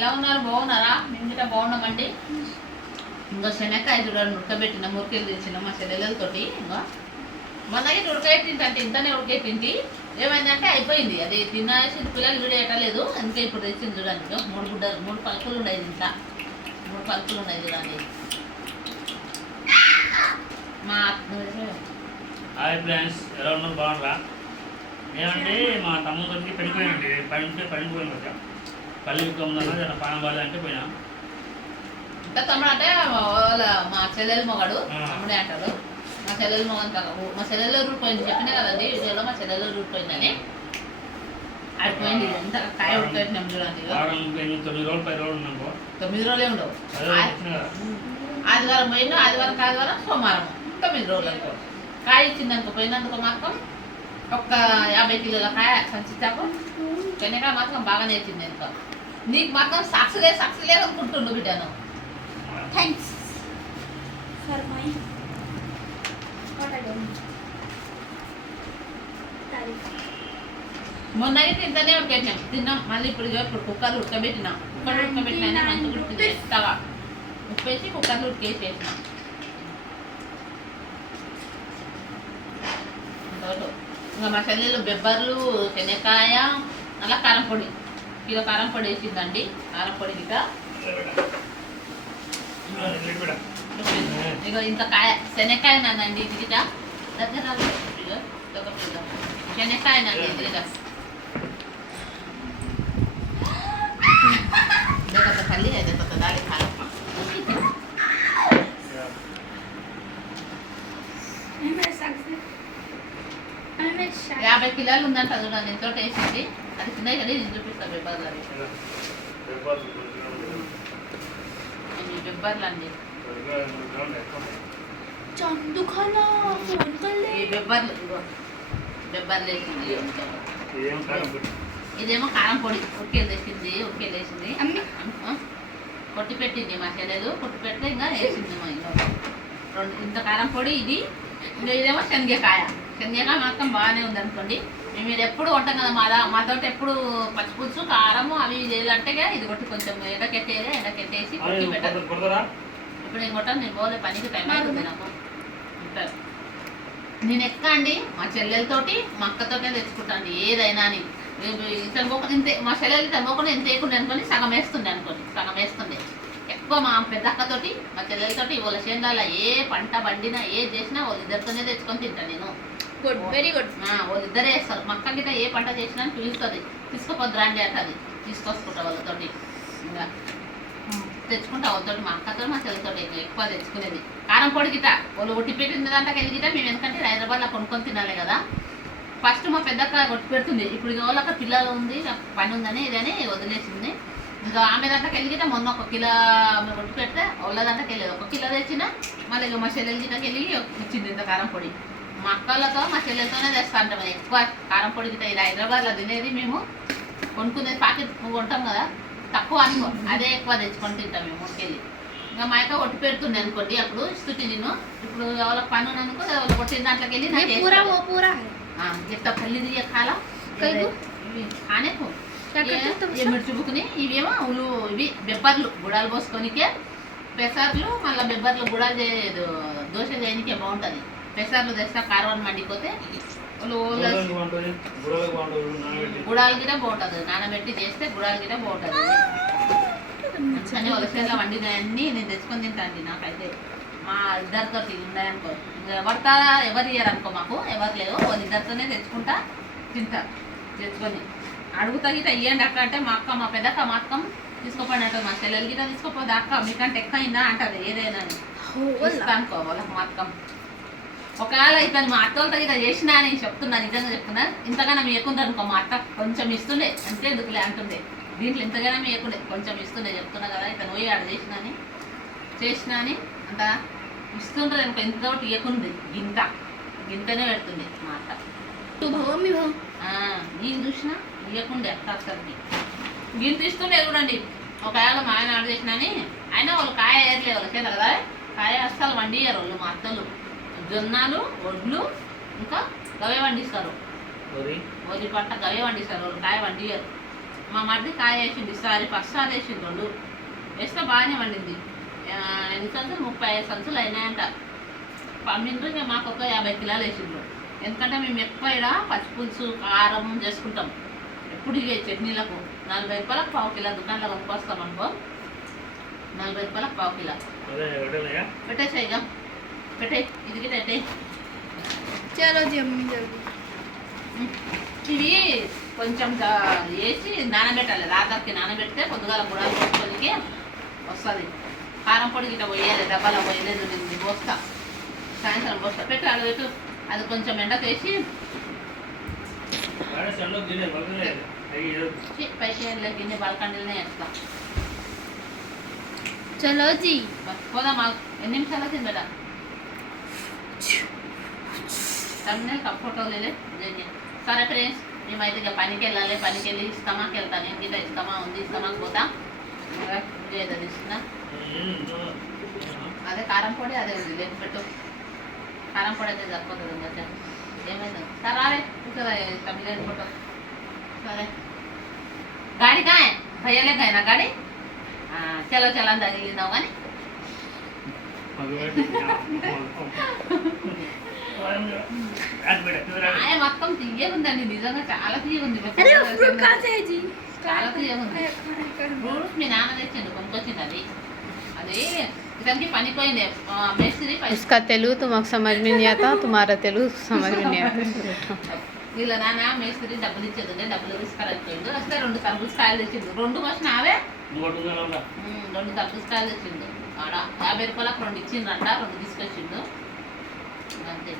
ఎలా ఉన్నారు? బాగున్నారా? మేము కూడా బాగున్నామండి. ఇంకా శనక్కాయ చూడండి ఉడకబెట్టిన మురికెళ్ళి తెచ్చిన మా చెల్లెలతోటి. ఇంకా మొన్నకి ఉడకబెట్టింటే ఇంతనే ఉడకబెట్టింది. ఏమైందంటే అయిపోయింది అది తినేసి పిల్లలు వీడియో ఎట్టలేదు. అందుకే ఇప్పుడు తెచ్చింది చూడండి. మూడు పలుకులు ఉన్నాయి ఇంట్లో. 3 పలుకులు ఉన్నాయి చూడండి. మా హాయ్ ఫ్రెండ్స్, ఎలా ఉన్నారు? బాగున్నారా? ఏమంటే మా తమ్ముడికి పడిపోయానండి. పడిపోయింది కదా పల్లి ఉందన్నా పానం బాగా అంటే పోయినా. ఇంకా తమ్ముడు అంటే వాళ్ళ మా చెల్లెలు మొగడు తమ్ముడే అంటాడు. మా చెల్లెలు మొగని కాదు, మా చెల్లెలు ఊరిపోయింది. చెప్పినా కదండి వీడియోలో మా చెల్లెలు ఊరిపోయిందని. ఆడిపోయింది. ఎంత కాయ ఉడకబెట్టినాం చూడండి. 9 రోజులు 10 రోజులు ఉన్నాము. 9 రోజులే ఉండవు. ఆదివారం పోయినా ఆదివారం సోమవారం 9 రోజులు అనుకో. కాయ ఇచ్చిందనుకో పోయినందుకు మాత్రం ఒక్క 50 కిలోల కాయ సంచిస్తాకు. వెనకాయ మాత్రం బాగా నేర్చింది. ఎంత నీకు మాత్రం సక్సలే అనుకుంటుండు బిడ్డను. థ్యాంక్స్ ఫర్ మై మొన్న అయితే ఇంతనే ఉడకబెట్టినాం తిన్నాం. మళ్ళీ ఇప్పుడు కుక్కర్లు ఉడకబెట్టినాం. ఉడకబెట్టినా మంచిగా ఉడికింది. ఎత్తగా ఉప్పేసి కుక్కర్లు ఉడికేసేసినాం. ఇంకా మా చెల్లెలు బెబ్బర్లు, శనక్కాయ, అలా కారం పొడి, కిలో కారం పొడి వేసిందండి. కారం పొడి ఇక ఇక ఇంత కాయ శనక్కాయ నండి. ఇది దగ్గర శనక్కాయ నండి. ఇది తల్లి అయితే కొత్త దాడి కారం 50 కిలోలు ఉందంట చూడండి. ఎంతో వేసింది. అది చిన్న కానీ నేను చూపిస్తాను. బెబ్బర్లు అవి బెబ్బర్లు అండి. ఈ బెబ్బర్లు వేసింది. ఇదేమో కారం పొడి ఉడికేసింది. కొట్టి పెట్టింది మా చెల్లెలు. కొట్టి పెడితే ఇంకా వేసింది. ఇంత కారం పొడి ఇది. ఇంకా ఇదేమో శనగకాయ మాత్రం బాగానే ఉంది అనుకోండి. మేము ఎప్పుడు వంటాం కదా. మాతో ఎప్పుడు పచ్చిపులుసు కారం అవి చేయాలంటే ఇది కొట్టి కొంచెం ఎండకెట్టేసి కొట్టి పెట్టాలి. ఇప్పుడు నేను కొట్టాను. నేను పోలే పనికి టైం అవుతుంది నాకు. నేను ఎక్క అండి మా చెల్లెలతోటి మా అక్కతోటే తెచ్చుకుంటాను ఏదైనా అని. ఇంతే మా చెల్లెలు తెమ్మకుండా ఎంత వేయకుండా అనుకోని సగం వేస్తుండే. ఎక్కువ మా పెద్ద అక్కతోటి మా చెల్లెలతోటి వాళ్ళ చేనుల ఏ పంట పండినా ఏది చేసినా వాళ్ళిద్దరితోనే తెచ్చుకొని తింటాను నేను. Good, very good. వాళ్ళిద్దరే వేస్తారు. మా అక్క గిట్ట ఏ పంట చేసినా పిలుస్తుంది. తీసుకోపోద్దురా అండి అంటది. తీసుకొసుకుంటా వాళ్ళతోటి. ఇంకా తెచ్చుకుంటా వాళ్ళతోటి. మా అక్కతో మా చెల్లెలతోటి ఎక్కువ తెచ్చుకునేది. కారం పొడి గిట్ట వాళ్ళు ఒట్టి పెట్టిన దాంట్లో కలిగిట మేము ఎందుకంటే హైదరాబాద్లో కొనుక్కొని తినాలి కదా. ఫస్ట్ మా పెద్దక్క కొట్టి పెడుతుంది. ఇప్పుడు వాళ్ళకి పిల్లలు ఉంది పని ఉందని ఇదని వదిలేసింది. ఇంకా ఆమె దాంట్లోకి వెళ్ళిగితే మొన్న 1 కిలో ఆమె కొట్టి పెడితే వాళ్ళ దాంట్లోకి వెళ్ళేది. 1 కిలో తెచ్చిన మళ్ళీ మా చెల్లెల గిట్టకి వెళ్ళి ఇచ్చింది ఇంత కారం పొడి. మా అక్కలతో మా చెల్లెలతోనే తెస్తా అంటాం ఎక్కువ కారం పొడి గిట్ట. ఇది హైదరాబాద్లో తినేది మేము కొనుక్కునేది ప్యాకెట్ కొంటాం కదా, తక్కువ అనుకో. అదే ఎక్కువ తెచ్చుకొని తింటాం మేము ఊరికెళ్ళి. ఇంకా మా అక్క కొట్టి పెడుతుండే అనుకోండి. అప్పుడు ఇస్తుంది నేను. ఇప్పుడు వాళ్ళకి పని ఉన్నందుకు వాళ్ళు కొట్టిన దాంట్లోకి వెళ్ళి ఎంత పల్లి దియ్య కాలం खाने को ये మిర్చిబుకుని ఇవేమో ఇవి బెబ్బర్లు గుడాలు పోసుకొనికే. పెసర్లు మళ్ళీ బెబ్బర్లు గుడాలు చేయలేదు. దోశ చేయనికే బాగుంటుంది. పెసర్లు తెస్తా కారం మండిపోతే గుడాలు గిట బాగుంటుంది. నానబెట్టి చేస్తే గుడాలు గిట బాగుంటుంది. కానీ వలసగా వండినవన్నీ నేను తెచ్చుకొని తింటాను. నాకైతే మా ఇద్దరితో ఉన్నాయనుకో. ఎవరితో ఎవరు ఇయ్యారు అనుకో. మాకు ఎవరు లేవు. వాళ్ళిద్దరితోనే తెచ్చుకుంటా తింటా. తెచ్చుకొని అడుగుతా గిట ఇవ్వండి అక్క అంటే మా అక్క మా పెద్దక్క మా అక్క తీసుకోపోండి అంటారు. మా చెల్లెలు గిట తీసుకోపోదు. అక్క మీకంటే ఎక్కువ అయిందా అంటారు. ఏదైనా ఇస్తా అనుకో వాళ్ళకి మా అక్క. ఒకవేళ ఇతను మా అత్తలతో గిట చేసినా అని చెప్తున్నా, నిజంగా చెప్తున్నా. ఇంతగానో మీకుంది అనుకో. మా అత్త కొంచెం ఇస్తుండే అంతే ఎందుకులే అంటుండే. దీంట్లో ఇంతగానో మీకుండే కొంచెం ఇస్తుండే. చెప్తున్నా కదా ఇతను పోయి ఆడ చేసినా అని అంత ఇస్తుండ్రు అనుకో. ఇంతతోటి ఇవ్వకుంది గింతనే పెడుతుంది మా అత్త. నేను చూసినా ఇవ్వకుండే అక్క అక్కడికి గింత ఇస్తుండే చూడండి. ఒకవేళ మా ఆయన ఆర్డర్ చేసినా అని అయినా వాళ్ళు కాయ వేయట్లేదు. వాళ్ళ చేత కదా కాయ అస్సలు వండియ్యారు వాళ్ళు. మా అత్తలు జొన్నలు వడ్లు ఇంకా గవే వండిస్తారు. వరి పంట గవే వండిస్తారు. వాళ్ళు కాయ వండియ్యారు. మా మరిది కాయ వేసిండు ఈసారి ఫస్ట్ సారి వేసిండు 2 వేస్తే బాగానే వండింది. ఎన్ని సంచులు 35 సంచులు అయినాయంట. పండిండ్రు. ఇక మాకు ఒక 50 కిలోలు వేసిండ్రు. ఎందుకంటే మేము ఎక్కువ ఇక్కడ పచ్చిపులుసు కారం చేసుకుంటాం ఎప్పుడు. ఇక చట్నీలకు 40 రూపాయలకు పావు కిలో దుకాణంలో కొనుక్కొస్తాం అనుకో. 40 రూపాయలకు పావు కిలో. అదే ఒకటేనయ్యా. పెట్టేసాయి ఇక పెట్టే ఇది పెట్టే. चलो जी अम्मी जल्दी ఇవి కొంచెం వేసి నానబెట్టాలి. రాత్రికి నానబెడితే పొద్దుగాల కూడా పోసుకోనికి వస్తుంది. కారం పొడి ఇట్లా పోయాలి. డబ్బాలో పోయలేదు నేను పోస్తా. సాయంత్రం పోస్తా. పెట్టి అక్కడ పెట్టు. అది కొంచెం ఎండకేసి వాడే సెల్లో తినే బలలేదు. అయ్యో. పైకి గిన్నె బాల్కండీలనే వేస్తా. चलो जी పోదామా? ఎన్ని నిమిషాలు వచ్చింది బేట? తమ్మునే ఫోటోలు సరే ఫ్రెండ్స్, మేమైతే ఇక పనికి వెళ్ళాలి. పనికి వెళ్ళి ఇస్తామాకి వెళ్తాను. నేను గిట్ట ఇస్తామా ఉంది ఇస్తామాకి పోతా. ఏదో ఇస్తున్నా అదే కారం పొడి అదే ఉంది. లేక పెట్టు. కారం పొడి అయితే సరిపోతుంది. ఇంకా ఏమైంది సరే రాలే కదా తమిళ ఫోటో. సరే गाड़ी कहाँ है? भैया ले गए ना गाड़ी? चलो चलो अंदर ले जाओ गानी. आया మొత్తం తీయగుందండి. నిజంగా చాలా తీయగుంది. अरे फ्रूट कहाँ से है जी చాలా తీయగుంది. ఫ్రూట్స్ మీ నాన్న తెచ్చిండు కొనుక్కొచ్చింది. అది ఇతనికి పనిపోయింది. మేస్త్రి उसका तेलुगु तुमको समझ में नहीं आता, तुम्हारा तेलुगु समझ में नहीं आता. వీళ్ళ నాన్న మేస్త్రి డబ్బులు ఇచ్చేది. డబ్బులు తీసుకురాకపోయిండు. వస్తే 2 కర్బూజ కాయలు తెచ్చిండు. 2 వచ్చిన అవే 2 కర్బూజ కాయలు తెచ్చిండు. ఆడ 50 రూపాయలకు 2 ఇచ్చిండ్రంట. 2 తీసుకొచ్చిండు. అంతే.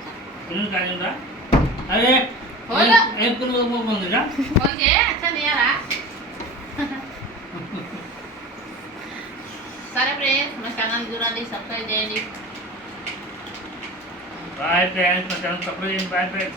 अरे होगा। एक किलो वो बंद है ओके अच्छा नहीं आ रहा. సరే ఫ్రెండ్స్, మా ఛానల్ చూడండి, సబ్స్క్రైబ్ చేయండి. बाय फ्रेंड्स, मैं चैनल सब्सक्राइब बाय फ्रेंड्स.